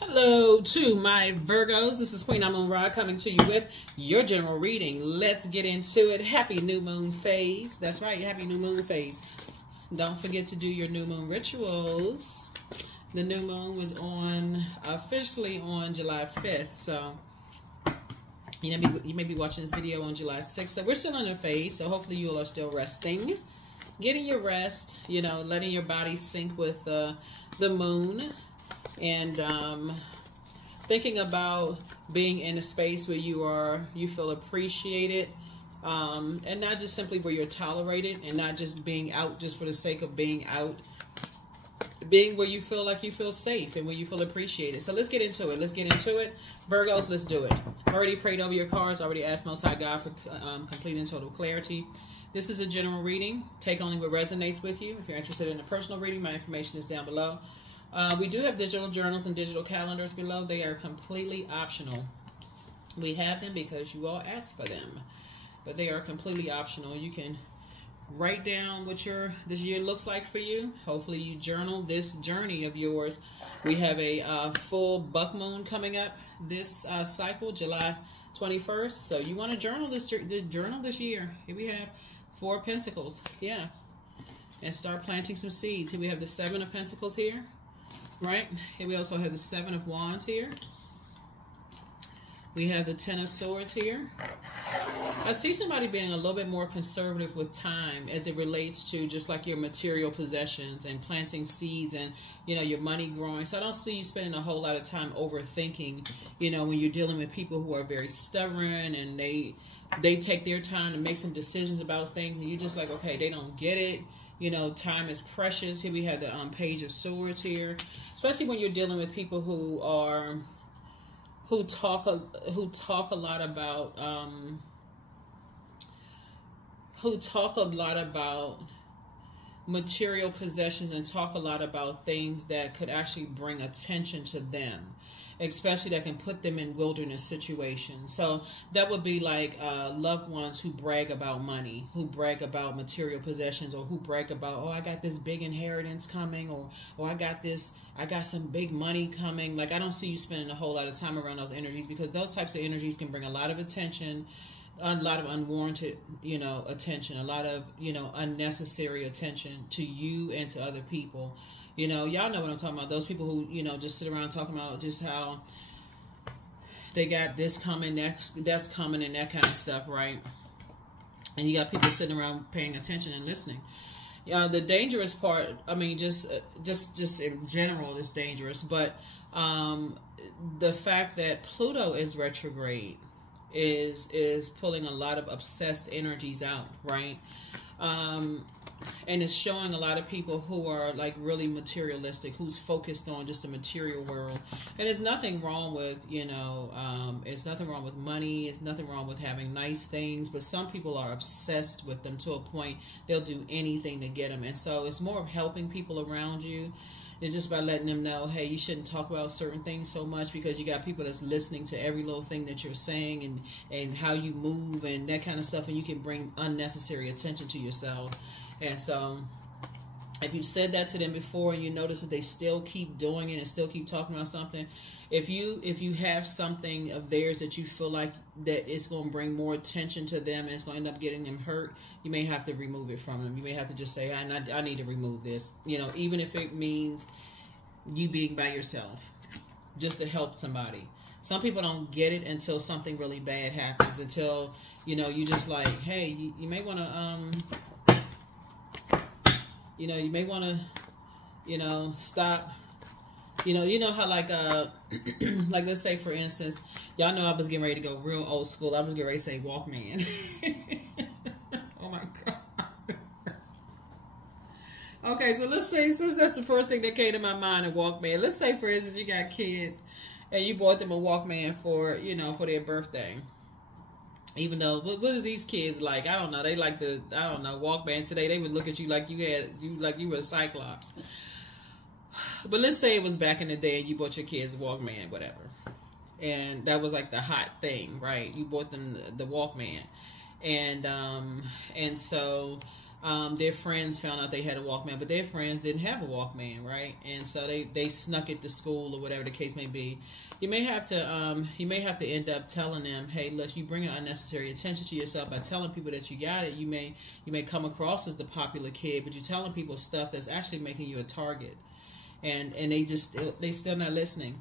Hello to my Virgos. This is Queen Amun Ra coming to you with your general reading. Let's get into it. Happy new moon phase. That's right, happy new moon phase. Don't forget to do your new moon rituals. The new moon was officially on July 5th. So you may be watching this video on July 6th. So we're still in a phase. So hopefully you all are still resting. Getting your rest, letting your body sync with the moon. And thinking about being in a space where you feel appreciated, and not just simply where you're tolerated, and not just being out just for the sake of being out, being where you feel like you feel safe and where you feel appreciated. So let's get into it. Virgos, let's do it. Already prayed over your cards, already asked Most High God for complete and total clarity. This is a general reading. Take only what resonates with you. If you're interested in a personal reading, my information is down below. We do have digital journals and digital calendars below. They are completely optional. We have them because you all asked for them, but they are completely optional. You can write down what this year looks like for you. Hopefully you journal this journey of yours. We have a full buck moon coming up this cycle, July 21st. So you want to journal this year. Here we have 4 Pentacles. Yeah. And start planting some seeds. Here we have the 7 of Pentacles here. Right? Here we also have the 7 of Wands here. We have the 10 of Swords here. I see somebody being a little bit more conservative with time as it relates to just like your material possessions and planting seeds and, your money growing. So I don't see you spending a whole lot of time overthinking, when you're dealing with people who are very stubborn and they take their time to make some decisions about things and you're just like, okay, they don't get it. Time is precious. Here we have the Page of Swords here, especially when you're dealing with people who talk a lot about material possessions and talk a lot about things that could actually bring attention to them, especially that can put them in wilderness situations. So that would be like loved ones who brag about money, who brag about material possessions, or who brag about, oh, I got this big inheritance coming, or I got some big money coming. Like, I don't see you spending a whole lot of time around those energies, because those types of energies can bring a lot of attention, a lot of unwarranted, attention, a lot of, unnecessary attention to you and to other people. Y'all know what I'm talking about. Those people who, just sit around talking about just how they got this coming, that's coming, and that kind of stuff, right? And you got people sitting around paying attention and listening. The dangerous part, I mean, just in general, it's dangerous. But the fact that Pluto is retrograde is pulling a lot of obsessed energies out, right? And it's showing a lot of people who are like really materialistic, who's focused on just the material world. And there's nothing wrong with, it's nothing wrong with money. It's nothing wrong with having nice things. But some people are obsessed with them to a point they'll do anything to get them. And so it's more of helping people around you. It's just by letting them know, hey, you shouldn't talk about certain things so much, because you got people that's listening to every little thing that you're saying and how you move and that kind of stuff. And you can bring unnecessary attention to yourself. And so if you've said that to them before and you notice that they still keep doing it and still keep talking about something, if you have something of theirs that you feel like that it's going to bring more attention to them and it's going to end up getting them hurt, you may have to remove it from them. You may have to just say, I need to remove this, even if it means you being by yourself, just to help somebody. Some people don't get it until something really bad happens, until, you just like, hey, you may want to, you may want to, stop. You know how like like let's say for instance, y'all know I was getting ready to go real old school. I was getting ready to say Walkman. Oh my God. Okay, so let's say, since that's the first thing that came to my mind, a Walkman. Let's say for instance you got kids and you bought them a Walkman for for their birthday. Even though, what are these kids like? I don't know. They like Walkman today. They would look at you like you were a Cyclops. But let's say it was back in the day and you bought your kids a Walkman, whatever. And that was like the hot thing, right? You bought them the Walkman. And so their friends found out they had a Walkman, but their friends didn't have a Walkman, right? And so they snuck it to school or whatever the case may be. You may have to end up telling them, hey, look, you bring unnecessary attention to yourself by telling people that you got it. You may come across as the popular kid, but you're telling people stuff that's actually making you a target, and they still not listening.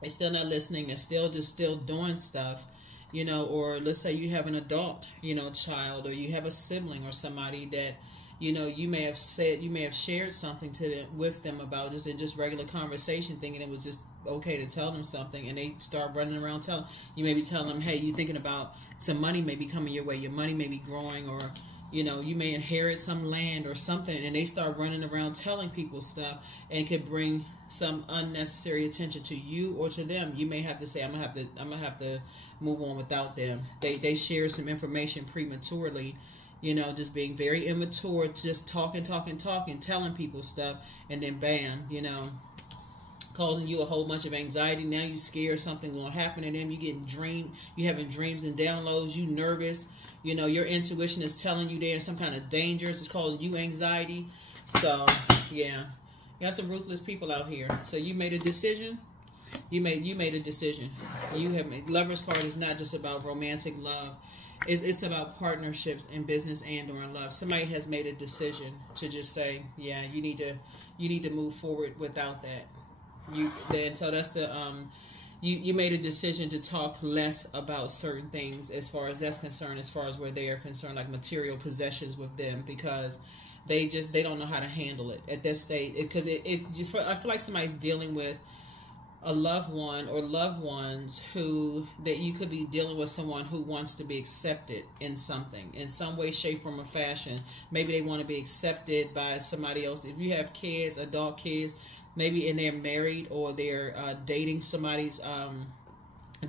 They're still not listening. They're still doing stuff. You know, or let's say you have an adult, you know, child, or you have a sibling or somebody that, you know, you may have shared something with them about just in just regular conversation, thinking it was just okay to tell them something, and they start running around telling. You may be telling them, hey, you thinking about some money may be coming your way, your money may be growing, or you know, you may inherit some land or something, and they start running around telling people stuff, and could bring some unnecessary attention to you or to them. You may have to say, I'm gonna have to move on without them. They share some information prematurely, you know, just being very immature, just talking, telling people stuff, and then bam, you know, causing you a whole bunch of anxiety. Now you scared something will happen to them. You having dreams and downloads. You nervous. You know, your intuition is telling you they're in some kind of danger. It's causing you anxiety. So, yeah. You got some ruthless people out here. So you made a decision. You made a decision. You have made. Lover's card is not just about romantic love. It's about partnerships in business and or in love. Somebody has made a decision to just say, yeah, you need to move forward without that. So that's the you made a decision to talk less about certain things as far as that's concerned, as far as where they are concerned, like material possessions with them, because they don't know how to handle it at this stage. Because I feel like somebody's dealing with a loved one or loved ones that you could be dealing with someone who wants to be accepted in something, in some way, shape, form, or fashion. Maybe they want to be accepted by somebody else. If you have kids, adult kids, maybe and they're married or they're dating somebody,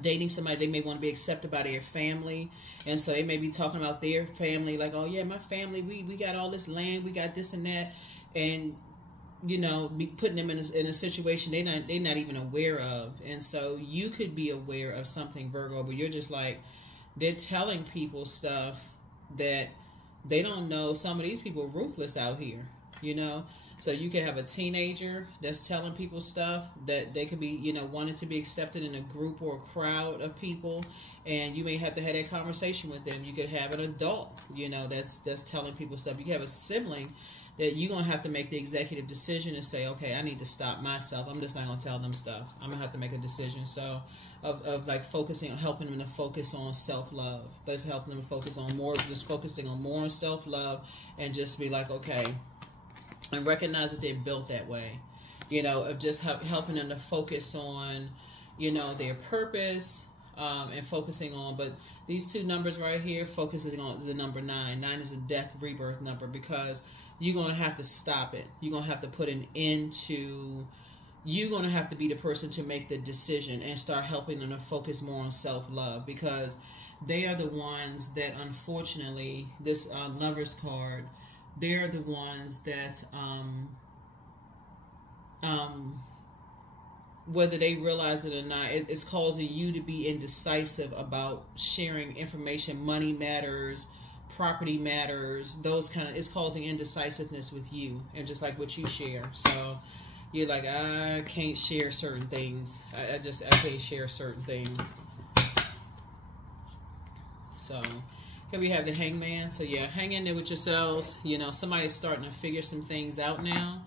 they may want to be accepted by their family, and so they may be talking about their family, like, oh yeah, my family, we got all this land, we got this and that, and you know, be putting them in a situation they're not even aware of. And so you could be aware of something, Virgo, but you're just like, they're telling people stuff that they don't know. Some of these people are ruthless out here, you know. So you could have a teenager that's telling people stuff that they could be, you know, wanting to be accepted in a group or a crowd of people, and you may have to have that conversation with them. You could have an adult, you know, that's telling people stuff. You could have a sibling that you're going to have to make the executive decision and say, okay, I need to stop myself. I'm just not going to tell them stuff. I'm going to have to make a decision. So of like focusing on helping them to focus on self-love. That's helping them focus on more, just focusing on more self-love, and just be like, okay, and recognize that they're built that way, you know, of just helping them to focus on, you know, their purpose, and focusing on. But these two numbers right here, focusing on the number 9. 9 is a death rebirth number, because you're going to have to stop it. You're going to have to put an end to, you're going to have to be the person to make the decision and start helping them to focus more on self-love, because they are the ones that, unfortunately, this Lover's card, they're the ones that, whether they realize it or not, it's causing you to be indecisive about sharing information. Money matters, property matters, those kind of, it's causing indecisiveness with you, and just like what you share. So you're like, I can't share certain things. I can't share certain things. So here we have the Hangman. So yeah, hang in there with yourselves. You know, somebody's starting to figure some things out now.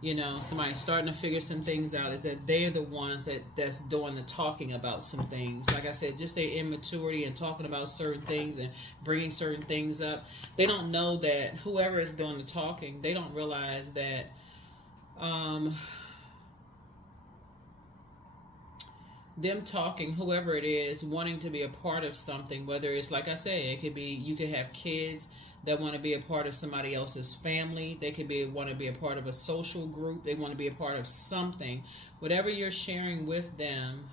You know, somebody's starting to figure some things out, is that they're the ones that's doing the talking about some things. Like I said, just their immaturity and talking about certain things and bringing certain things up. They don't know that whoever is doing the talking, they don't realize that them talking, whoever it is, wanting to be a part of something, whether it's, like I say, it could be, you could have kids that want to be a part of somebody else's family. They could want to be a part of a social group. They want to be a part of something. Whatever you're sharing with them,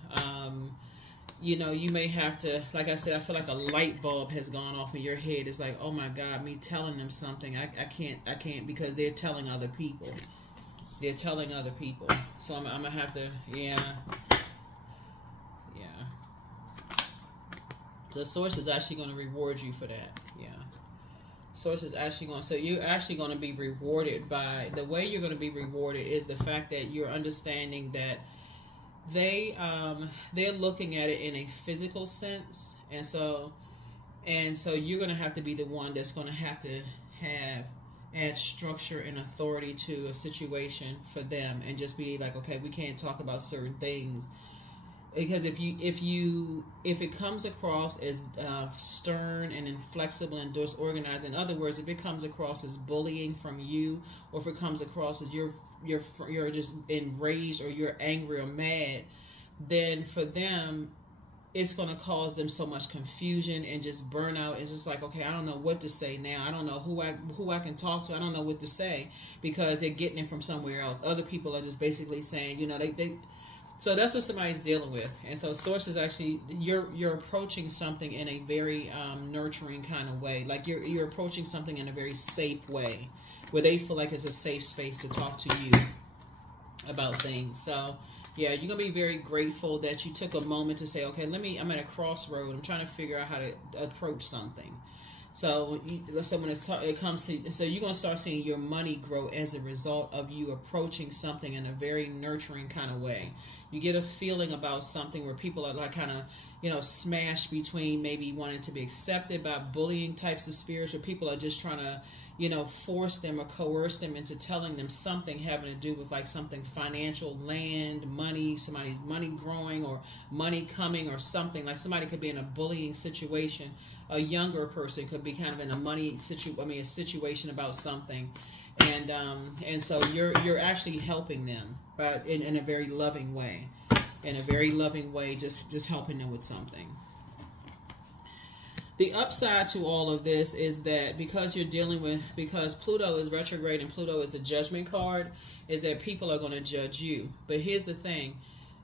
you know, you may have to, like I said, I feel like a light bulb has gone off in your head. It's like, oh my God, me telling them something, I can't, because they're telling other people. They're telling other people. So I'm going to have to, yeah. The source is actually going to reward you for that. Yeah. Source is actually going, so you're actually going to be rewarded by, the way you're going to be rewarded is the fact that you're understanding that they're looking at it in a physical sense, and so you're going to have to be the one that's going to have add structure and authority to a situation for them, and just be like, okay, we can't talk about certain things, because if it comes across as stern and inflexible and disorganized, in other words, if it comes across as bullying from you, or if it comes across as you're just enraged or you're angry or mad, then for them it's going to cause them so much confusion and just burnout. It's just like, okay, I don't know what to say now. I don't know who I can talk to. I don't know what to say, because they're getting it from somewhere else. Other people are just basically saying, you know, they so that's what somebody's dealing with. And so source is actually, you're approaching something in a very nurturing kind of way. Like you're approaching something in a very safe way, where they feel like it's a safe space to talk to you about things. So yeah, you're going to be very grateful that you took a moment to say, okay, I'm at a crossroad. I'm trying to figure out how to approach something. So when it comes to, so you're going to start seeing your money grow as a result of you approaching something in a very nurturing kind of way. You get a feeling about something where people are like kind of, you know, smashed between maybe wanting to be accepted by bullying types of spirits, or people are just trying to, you know, force them or coerce them into telling them something having to do with like something financial, land, money, somebody's money growing or money coming or something. Like somebody could be in a bullying situation. A younger person could be kind of in a situation about something. And so you're actually helping them, but in a very loving way. In a very loving way, just helping them with something. The upside to all of this is that because Pluto is retrograde and Pluto is a judgment card, is that people are going to judge you. But here's the thing.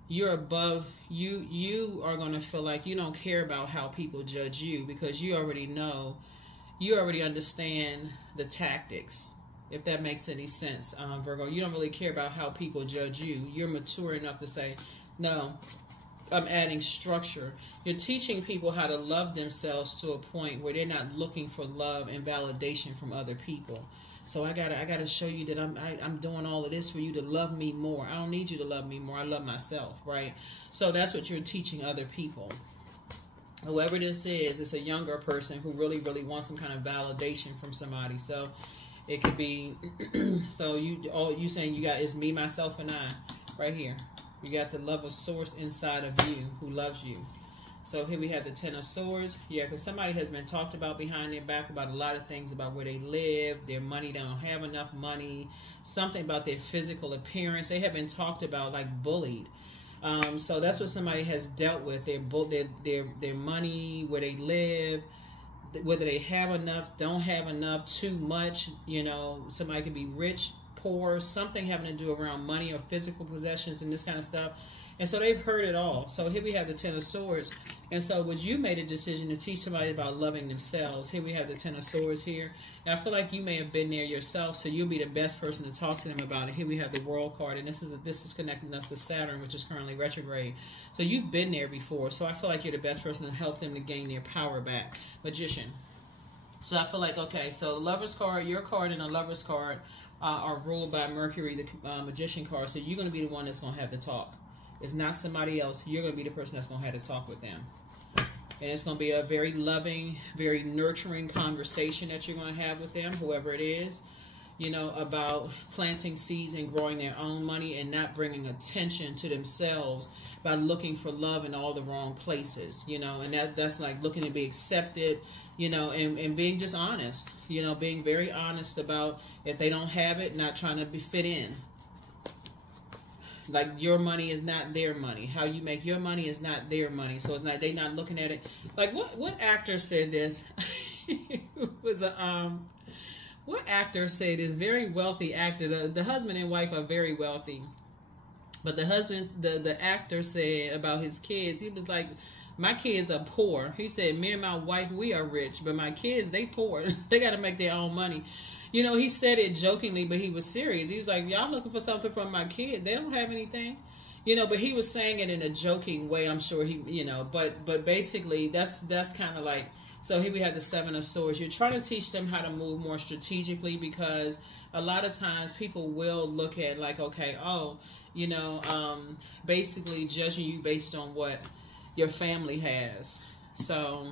You're above, you are going to feel like you don't care about how people judge you, because you already know, you already understand the tactics, if that makes any sense, Virgo. You don't really care about how people judge you. You're mature enough to say, no, I'm adding structure. You're teaching people how to love themselves to a point where they're not looking for love and validation from other people. So I gotta show you that I'm doing all of this for you to love me more. I don't need you to love me more. I love myself, right? So that's what you're teaching other people. Whoever this is, it's a younger person who really, really wants some kind of validation from somebody. So it could be, so you saying you got, it's me, myself, and I, right here. You got the love of source inside of you who loves you. So here we have the Ten of Swords. Yeah, because somebody has been talked about behind their back about a lot of things, about where they live, their money, they don't have enough money, something about their physical appearance. They have been talked about, like bullied. So that's what somebody has dealt with, their money, where they live, whether they have enough, don't have enough, too much. You know, somebody can be rich, poor, something having to do around money or physical possessions and this kind of stuff. And so they've heard it all. So here we have the Ten of Swords. And so when you made a decision to teach somebody about loving themselves, here we have the Ten of Swords here. And I feel like you may have been there yourself, so you'll be the best person to talk to them about it. Here we have the World card, and this is connecting us to Saturn, which is currently retrograde. So you've been there before, so I feel like you're the best person to help them to gain their power back. Magician. So I feel like, okay, so the Lover's card, your card, and the Lover's card are ruled by Mercury, the Magician card. So you're going to be the one that's going to have the talk. It's not somebody else. You're going to be the person that's going to have to talk with them. And it's going to be a very loving, very nurturing conversation that you're going to have with them, whoever it is, you know, about planting seeds and growing their own money and not bringing attention to themselves by looking for love in all the wrong places, you know, and that's like looking to be accepted, you know, and being just honest, you know, being very honest about if they don't have it, not trying to fit in. Like your money is not their money. How you make your money is not their money. So it's not, they not looking at it. Like what actor said this? It was a what actor said this? Very wealthy actor. The husband and wife are very wealthy. But the husband, the actor said about his kids, he was like, my kids are poor. He said, me and my wife, we are rich, but my kids, they poor. They got to make their own money. You know, he said it jokingly, but he was serious. He was like, y'all looking for something from my kid. They don't have anything. You know, but he was saying it in a joking way, I'm sure he, you know, but basically that's kind of like So here we have the Seven of Swords. You're trying to teach them how to move more strategically, because a lot of times people will look at like, okay, oh, you know, basically judging you based on what your family has. So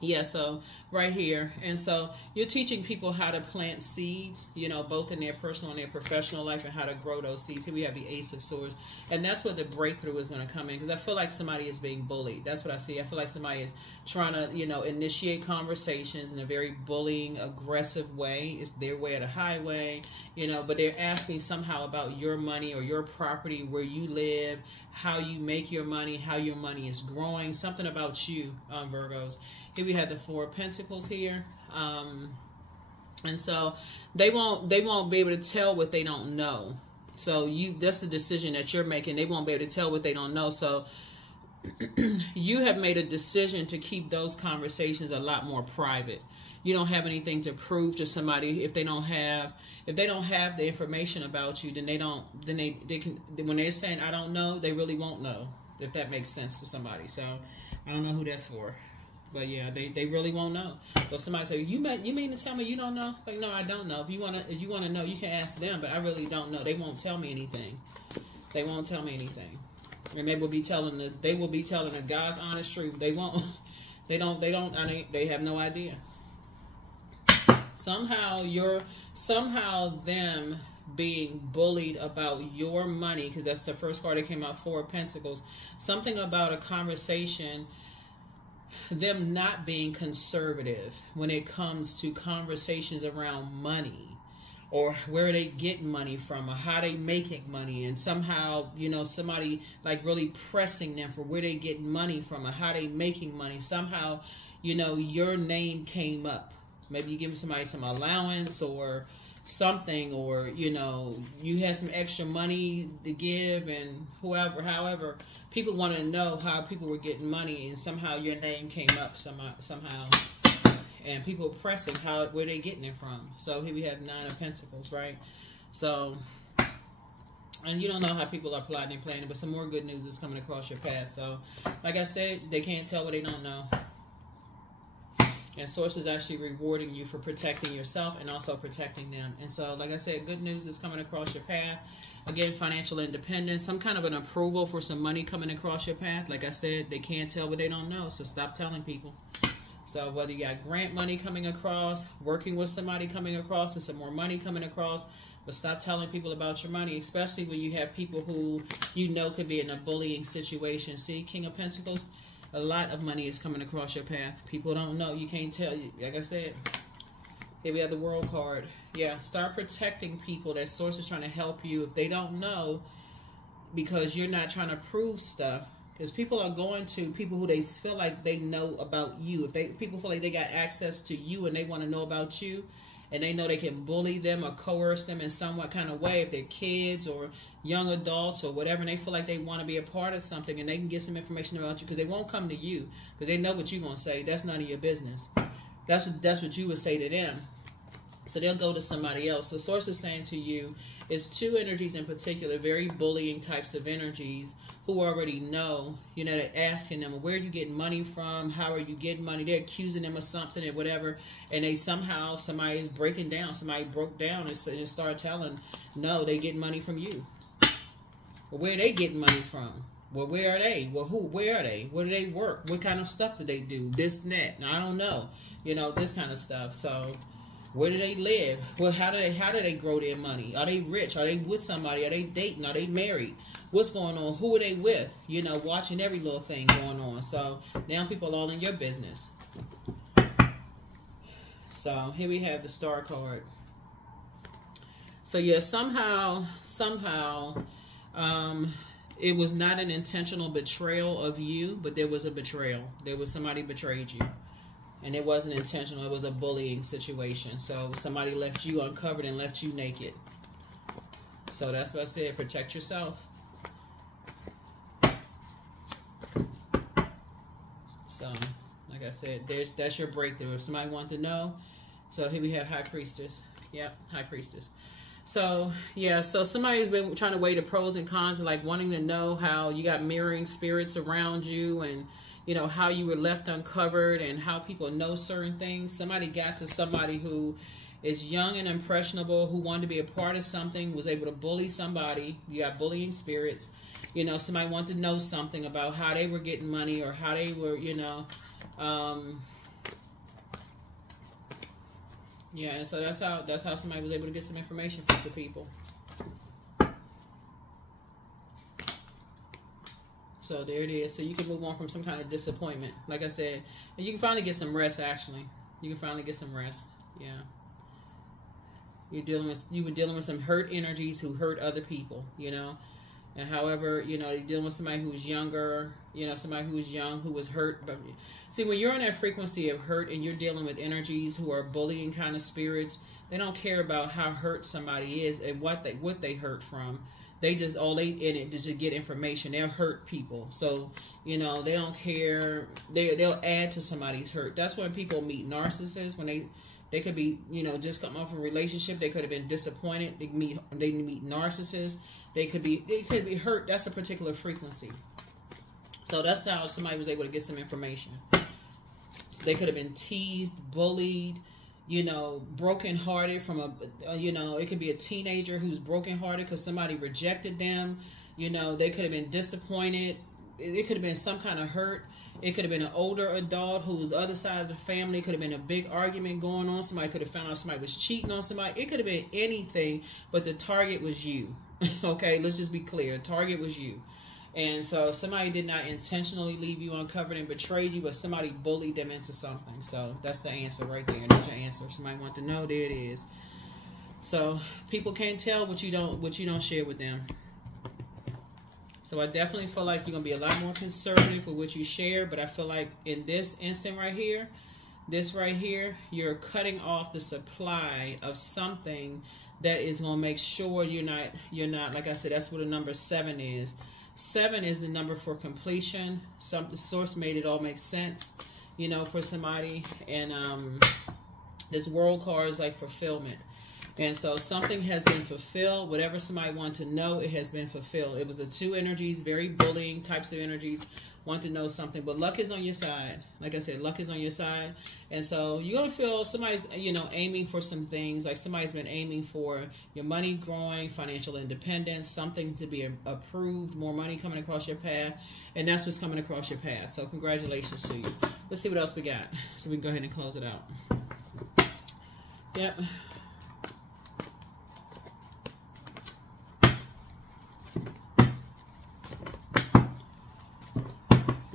yeah, so right here. And so you're teaching people how to plant seeds, you know, both in their personal and their professional life, and how to grow those seeds. Here we have the Ace of Swords. And that's where the breakthrough is going to come in, because I feel like somebody is being bullied. That's what I see. I feel like somebody is trying to, you know, initiate conversations in a very bullying, aggressive way. It's their way or the highway, you know, but they're asking somehow about your money or your property, where you live, how you make your money, how your money is growing, something about you, Virgos. Here we have the Four of Pentacles here. And so they won't be able to tell what they don't know. So that's the decision that you're making. They won't be able to tell what they don't know. So you have made a decision to keep those conversations a lot more private. You don't have anything to prove to somebody. If they don't have the information about you, then they can, when they're saying I don't know, they really won't know, if that makes sense to somebody. So I don't know who that's for. But yeah, they really won't know. So if somebody say, you mean to tell me you don't know? Like, no, I don't know. If you wanna know, you can ask them, but I really don't know. They won't tell me anything. They won't tell me anything. And they will be telling the God's honest truth. They won't. They have no idea. Somehow them being bullied about your money, because that's the first card that came out, Four of Pentacles. Something about a conversation, them not being conservative when it comes to conversations around money, or where they get money from, or how they making money, and somehow, you know, somebody like really pressing them for where they get money from or how they making money. Somehow, you know, your name came up. Maybe you give somebody some allowance or something, or, you know, you had some extra money to give, and however, people want to know how people were getting money, and somehow your name came up somehow, and people pressing where they getting it from. So here we have Nine of Pentacles, right? So, and you don't know how people are plotting and planning, but some more good news is coming across your path. So, like I said, they can't tell what they don't know. And Source is actually rewarding you for protecting yourself and also protecting them. And so, like I said, good news is coming across your path. Again, financial independence, some kind of an approval for some money coming across your path. Like I said, they can't tell what they don't know, so stop telling people. So whether you got grant money coming across, working with somebody coming across, and some more money coming across, but stop telling people about your money, especially when you have people who you know could be in a bullying situation. See, King of Pentacles, a lot of money is coming across your path. People don't know. You can't tell. Like I said, here we have the World card. Yeah, start protecting people. That Source is trying to help you if they don't know, because you're not trying to prove stuff. Because people are going to people who they feel like they know about you. If people feel like they got access to you and they want to know about you, and they know they can bully them or coerce them in somewhat kind of way, if they're kids or young adults or whatever, and they feel like they want to be a part of something, and they can get some information about you, because they won't come to you because they know what you're going to say. That's none of your business. That's what you would say to them. So they'll go to somebody else. So Source is saying to you, it's two energies in particular, very bullying types of energies, who already know, you know, they're asking them, where are you getting money from? How are you getting money? They're accusing them of something or whatever. And they somebody is breaking down. Somebody broke down and just started telling, no, they get money from you. Well, where are they getting money from? Well, where are they? Well, where are they? Where do they work? What kind of stuff do they do? This and that. I don't know. You know, this kind of stuff. So where do they live? Well, how do they grow their money? Are they rich? Are they with somebody? Are they dating? Are they married? What's going on? Who are they with? You know, watching every little thing going on. So now people are all in your business. So here we have the Star card. So yeah, somehow, it was not an intentional betrayal of you, but there was a betrayal. There was somebody betrayed you. And it wasn't intentional. It was a bullying situation. So somebody left you uncovered and left you naked. So that's what I said. Protect yourself. So, like I said, that's your breakthrough. If somebody wanted to know. So here we have High Priestess. Yep, High Priestess. So, yeah, so somebody's been trying to weigh the pros and cons and like wanting to know how you got mirroring spirits around you, and you know, how you were left uncovered and how people know certain things. Somebody got to somebody who is young and impressionable, who wanted to be a part of something, was able to bully somebody. You got bullying spirits. You know, somebody wanted to know something about how they were getting money or how they were, you know. Yeah, and so that's how somebody was able to get some information from some people. So there it is. So you can move on from some kind of disappointment, like I said, and you can finally get some rest. Actually, you can finally get some rest. Yeah. You were dealing with some hurt energies who hurt other people, you know. And however, you know, you're dealing with somebody who's younger, you know, somebody who was young, who was hurt. But see, when you're on that frequency of hurt and you're dealing with energies who are bullying kind of spirits, they don't care about how hurt somebody is and what they hurt from. They just, all they in it is to get information. They'll hurt people. So, you know, they don't care. They'll add to somebody's hurt. That's when people meet narcissists, when they could be, you know, just come off a relationship. They could have been disappointed. They meet narcissists. They could be hurt. That's a particular frequency. So that's how somebody was able to get some information. So they could have been teased, bullied, you know, brokenhearted from you know, it could be a teenager who's brokenhearted because somebody rejected them. You know, they could have been disappointed. It could have been some kind of hurt. It could have been an older adult who's the other side of the family. It could have been a big argument going on. Somebody could have found out somebody was cheating on somebody. It could have been anything, but the target was you. Okay, let's just be clear. The target was you. And so somebody did not intentionally leave you uncovered and betrayed you, but somebody bullied them into something. So that's the answer right there. There's your answer. Somebody want to know, there it is. So people can't tell what you don't share with them. So I definitely feel like you're going to be a lot more conservative with what you share, but I feel like in this instant right here, this right here, you're cutting off the supply of something that is going to make sure you're not, like I said, that's what the number 7 is. 7 is the number for completion. The source made it all make sense, you know, for somebody. And this world card is like fulfillment. And so something has been fulfilled. Whatever somebody wanted to know, it has been fulfilled. It was the 2 energies, very bullying types of energies. Want to know something, but luck is on your side. Like I said, luck is on your side. And so you're going to feel somebody's, you know, aiming for some things. Like somebody's been aiming for your money growing, financial independence, something to be approved, more money coming across your path. And that's what's coming across your path. So congratulations to you. Let's see what else we got. So we can go ahead and close it out. Yep.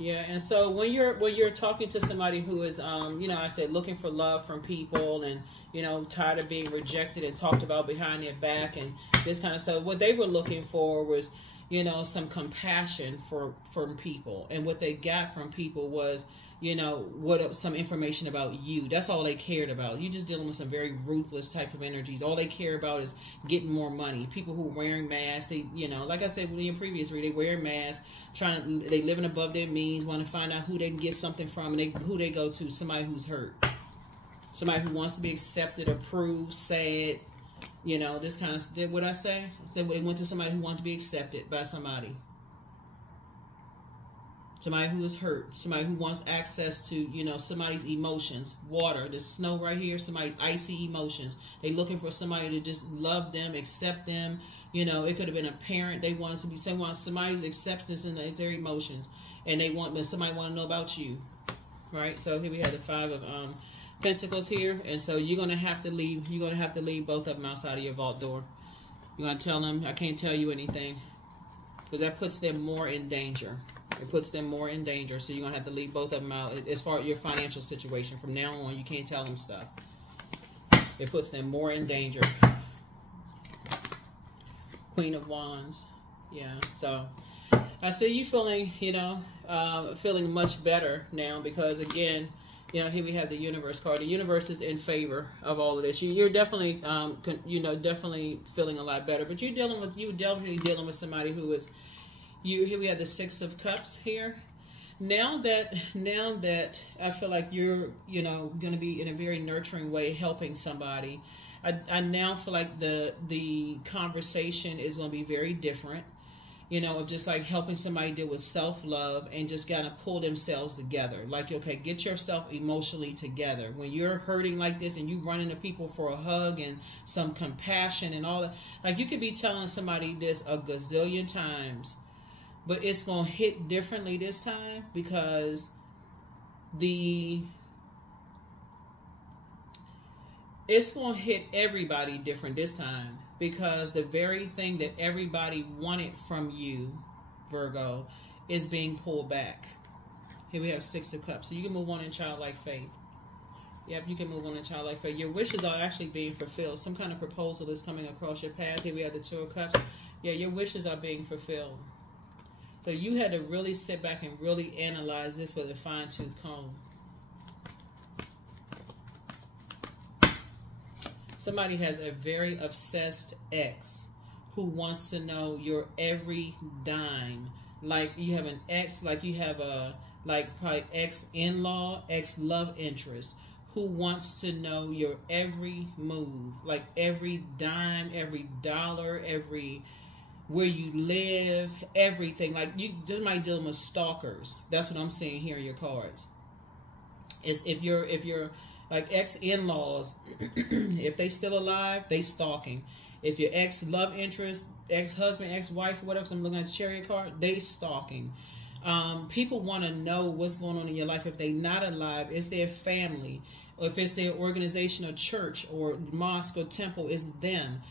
Yeah, and so when you're talking to somebody who is, you know, I said looking for love from people, and you know, tired of being rejected and talked about behind their back and this kind of stuff, what they were looking for was, you know, some compassion from people, and what they got from people was, you know, some information about you. That's all they cared about. You just dealing with some very ruthless type of energies. All they care about is getting more money. People who are wearing masks, they, you know, like I said in the previous read, they wear masks, they living above their means, want to find out who they can get something from, and who they go to, somebody who's hurt, somebody who wants to be accepted, approved, sad, you know, this kind of, did what I say? I said they went to somebody who wanted to be accepted by somebody. Somebody who is hurt, somebody who wants access to, you know, somebody's emotions, water, the snow right here, somebody's icy emotions. They looking for somebody to just love them, accept them. You know, it could have been a parent. They wanted to be somebody's acceptance in their emotions, and but somebody want to know about you, right? So here we have the 5 of Pentacles here, and so you're gonna have to leave. You're gonna have to leave both of them outside of your vault door. You're gonna tell them, I can't tell you anything, because that puts them more in danger. It puts them more in danger, so you're going to have to leave both of them out. As far as your financial situation, from now on, you can't tell them stuff. It puts them more in danger. Queen of Wands. Yeah, so I see you feeling, you know, feeling much better now, because, again, you know, here we have the Universe card. The Universe is in favor of all of this. You're definitely, you know, definitely feeling a lot better, but you're definitely dealing with somebody who is, here we have the 6 of Cups here. Now that I feel like you're, you know, going to be in a very nurturing way helping somebody, I now feel like the conversation is going to be very different, you know, of just like helping somebody deal with self-love and just kind of pull themselves together. Like, okay, get yourself emotionally together. When you're hurting like this and you run into people for a hug and some compassion and all that, like you could be telling somebody this a gazillion times, but it's going to hit differently this time because it's going to hit everybody different this time, because the very thing that everybody wanted from you, Virgo, is being pulled back. Here we have 6 of Cups. So you can move on in childlike faith. Yep, you can move on in childlike faith. Your wishes are actually being fulfilled. Some kind of proposal is coming across your path. Here we have the 2 of Cups. Yeah, your wishes are being fulfilled. So you had to really sit back and really analyze this with a fine-tooth comb. Somebody has a very obsessed ex who wants to know your every dime. Like you have an ex, like you have a, like probably ex-in-law, ex-love interest who wants to know your every move. Like every dime, every dollar, every, where you live, everything. Like you might deal with stalkers. That's what I'm seeing here in your cards. Is if you're like ex-in-laws, if they still alive, they stalking. If your ex-love interest, ex-husband, ex-wife, whatever, I'm looking at the Chariot card, they stalking. People want to know what's going on in your life. If they're not alive, it's their family. Or if it's their organization or church or mosque or temple, it's them.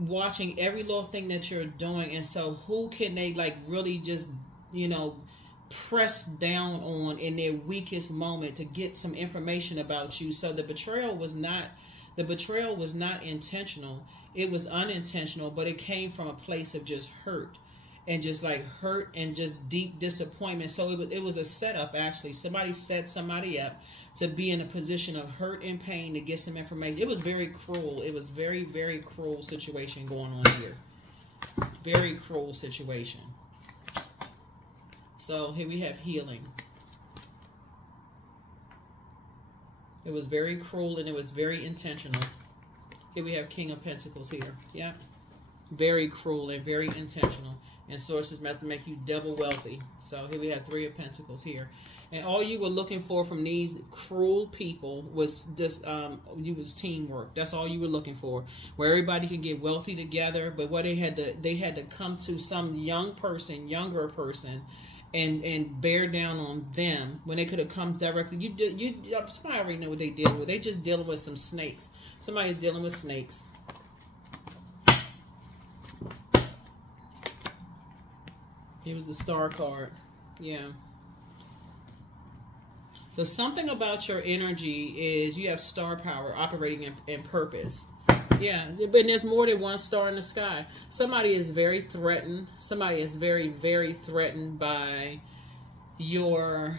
Watching every little thing that you're doing. And so who can they like really just, you know, press down on in their weakest moment to get some information about you. So the betrayal was not intentional. It was unintentional, but it came from a place of just hurt and just like hurt and just deep disappointment. So it was a setup, actually. Somebody set somebody up to be in a position of hurt and pain to get some information. It was very cruel. It was very, very cruel situation going on here. Very cruel situation. So here we have healing. It was very cruel and it was very intentional. Here we have King of Pentacles here. Yeah. Very cruel and very intentional. And sources meant to make you double wealthy. So here we have 3 of Pentacles here. And all you were looking for from these cruel people was just was teamwork. That's all you were looking for, where everybody can get wealthy together. But what they had to come to some younger person, and bear down on them when they could have come directly. Somebody already know what they dealing with. They just dealing with some snakes. Somebody's dealing with snakes. Here was the Star card. Yeah. So something about your energy is you have star power operating in purpose. Yeah, but there's more than one star in the sky. Somebody is very threatened. Somebody is very, very threatened by your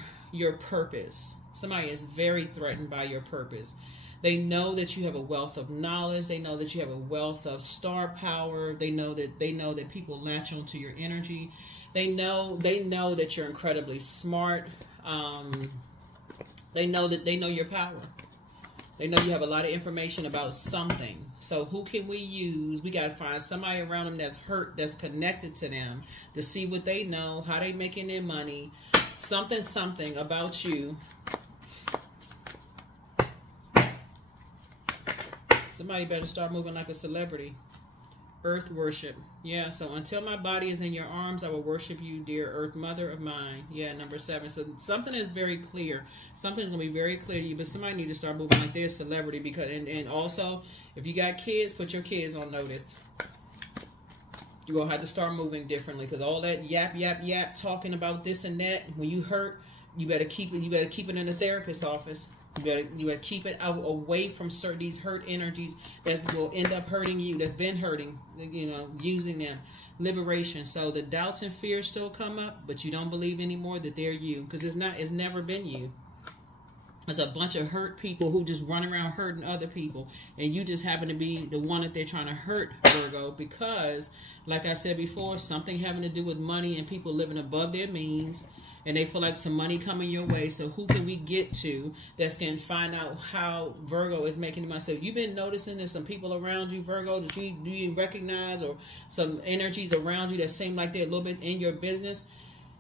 purpose. Somebody is very threatened by your purpose. They know that you have a wealth of knowledge. They know that you have a wealth of star power. They know that people latch onto your energy. They know that you're incredibly smart. They know your power. They know you have a lot of information about something. So who can we use? We got to find somebody around them that's hurt, that's connected to them, to see what they know, how they making their money, something about you. Somebody better start moving like a celebrity. Earth worship. Yeah, so until my body is in your arms, I will worship you, dear Earth Mother of mine. Yeah, number 7. So something is very clear. Something's going to be very clear to you, but somebody needs to start moving like they're a celebrity. Because, and also, if you got kids, put your kids on notice. You're going to have to start moving differently, because all that yap, talking about this and that, when you hurt, you better keep it. You better keep it in the therapist's office. You better keep it out, away from certain these hurt energies that will end up hurting you, that's been hurting, you know, using them. Liberation. So the doubts and fears still come up, but you don't believe anymore that they're you, because it's never been you. There's a bunch of hurt people who just run around hurting other people, and you just happen to be the one that they're trying to hurt, Virgo, because, like I said before, something having to do with money and people living above their means. and they feel like some money coming your way. So who can we get to that's going to find out how Virgo is making money? So you've been noticing there's some people around you, Virgo, that do you recognize, or some energies around you that seem like they're a little bit in your business?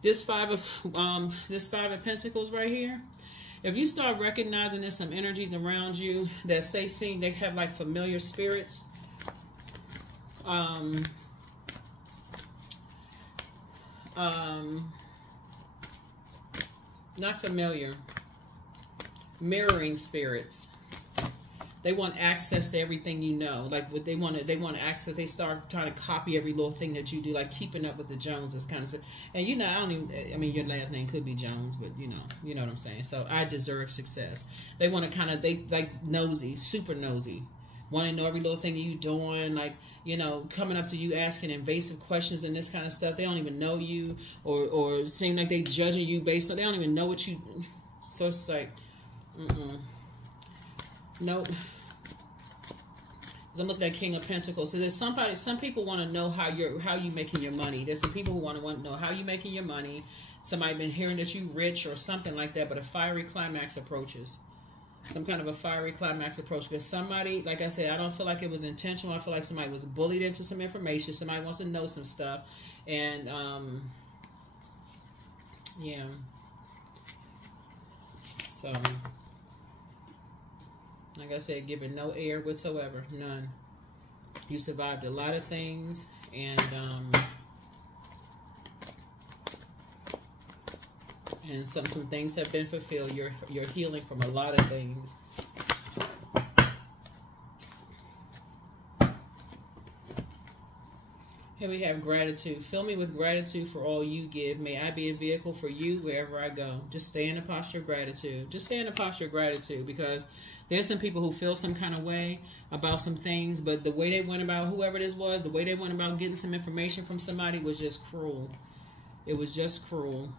This five of Pentacles right here. If you start recognizing there's some energies around you that they have like familiar spirits, not familiar, mirroring spirits. They want access to everything you know. Like what they want access. They start trying to copy every little thing that you do, like keeping up with the Joneses kind of stuff. And you know, I mean, your last name could be Jones, but you know what I'm saying. So I deserve success. They want to they like nosy, super nosy. Want to know every little thing you doing, like, you know, coming up to you asking invasive questions and this kind of stuff. They don't even know you, or seem like they judging you based on, they don't even know what you. So it's like, nope. I'm looking at King of Pentacles. So there's some people want to know how you making your money. There's some people who want to know how you making your money. Somebody been hearing that you rich or something like that, but a fiery climax approaches. Some kind of a fiery climax approach. Because somebody, like I said, I don't feel like it was intentional. I feel like somebody was bullied into some information. Somebody wants to know some stuff. And, yeah. So, like I said, giving no air whatsoever. None. You survived a lot of things. And some things have been fulfilled. You're healing from a lot of things. Here we have gratitude. Fill me with gratitude for all you give. May I be a vehicle for you wherever I go. Just stay in a posture of gratitude. Just stay in a posture of gratitude, because there's some people who feel some kind of way about some things, but the way they went about, whoever this was, the way they went about getting some information from somebody was just cruel. It was just cruel.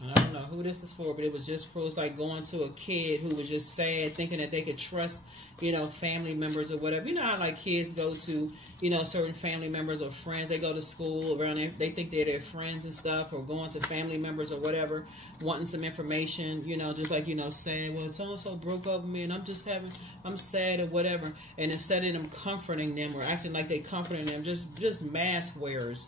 I don't know who this is for, but it was just cruel. It's like going to a kid who was just sad, thinking that they could trust, you know, family members or whatever. You know how like kids go to, you know, certain family members or friends. They go to school around there. They think they're their friends and stuff, or going to family members or whatever, wanting some information, you know, just like, you know, saying, well, so-and-so broke up with me and I'm sad or whatever. And instead of them comforting them or acting like they comforting them, just mask wearers.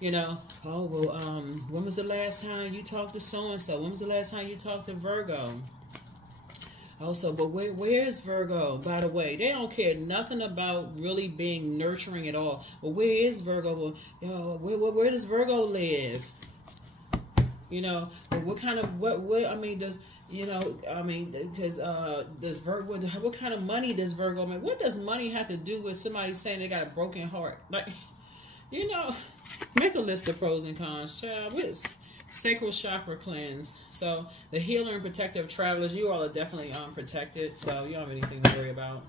You know, oh, well, when was the last time you talked to so-and-so? When was the last time you talked to Virgo? Also, but where's Virgo, by the way? They don't care nothing about really being nurturing at all. Well, where is Virgo? Well, where does Virgo live? You know, what kind of, I mean, does, you know, I mean, because does Virgo, what kind of money does Virgo make? What does money have to do with somebody saying they got a broken heart? Like, you know, make a list of pros and cons, child. What is sacral chakra cleanse? So the healer and protective travelers, you all are definitely protected, so you don't have anything to worry about.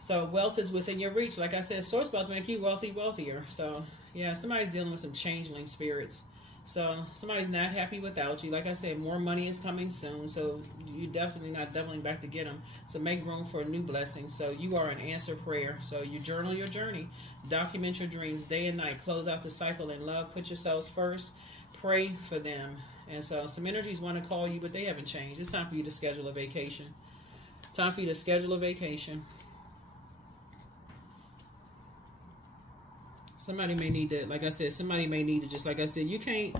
So wealth is within your reach. Like I said, source about to make you wealthier. So yeah, somebody's dealing with some changeling spirits. So somebody's not happy without you. Like I said, more money is coming soon, so you're definitely not doubling back to get them. So make room for a new blessing. So you are an answered prayer. So you journal your journey. Document your dreams day and night. Close out the cycle in love. Put yourselves first. Pray for them. And so some energies want to call you, but they haven't changed. It's time for you to schedule a vacation. Time for you to schedule a vacation. Somebody may need to, like I said, somebody may need to just, like I said, you can't,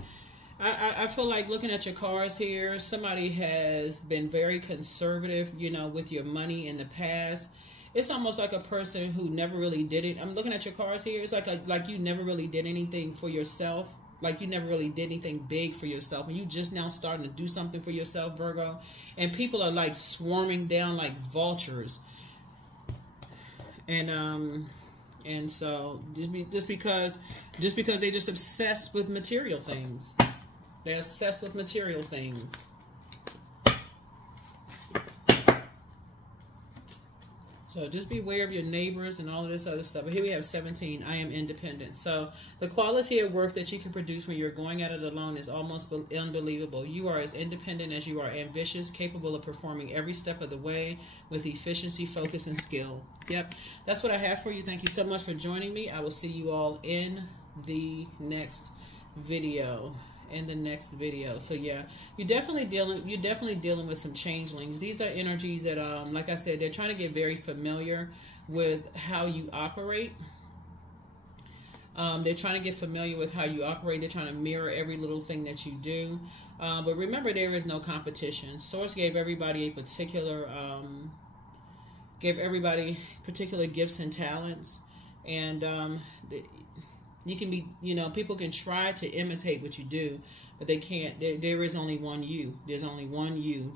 I feel like looking at your cards here, somebody has been very conservative, you know, with your money in the past. It's almost like a person who never really did it. I'm looking at your cards here. It's like you never really did anything for yourself. Like you never really did anything big for yourself. And you just now starting to do something for yourself, Virgo. And people are like swarming down like vultures. And so just because they're just obsessed with material things. They're obsessed with material things. So just be aware of your neighbors and all of this other stuff. But here we have 17. I am independent. So the quality of work that you can produce when you're going at it alone is almost unbelievable. You are as independent as you are ambitious, capable of performing every step of the way with efficiency, focus, and skill. Yep, that's what I have for you. Thank you so much for joining me. I will see you all in the next video. So yeah, you're definitely dealing with some changelings. These are energies that like I said, they're trying to get very familiar with how you operate. They're trying to get familiar with how you operate. They're trying to mirror every little thing that you do. But remember, there is no competition. Source gave everybody a particular gifts and talents, and you can be, people can try to imitate what you do, but they can't. There is only one you. There's only one you.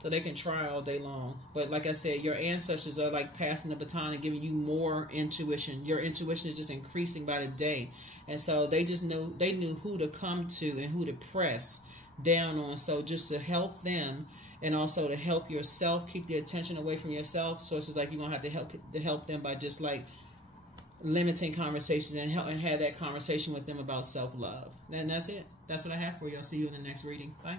So they can try all day long. But like I said, your ancestors are like passing the baton and giving you more intuition. Your intuition is just increasing by the day. And so they knew who to come to and who to press down on. So just to help them, and also to help yourself, keep the attention away from yourself. So it's just like you're going to have to help them by just like limiting conversations and have that conversation with them about self-love. And that's it. That's what I have for you. I'll see you in the next reading. Bye.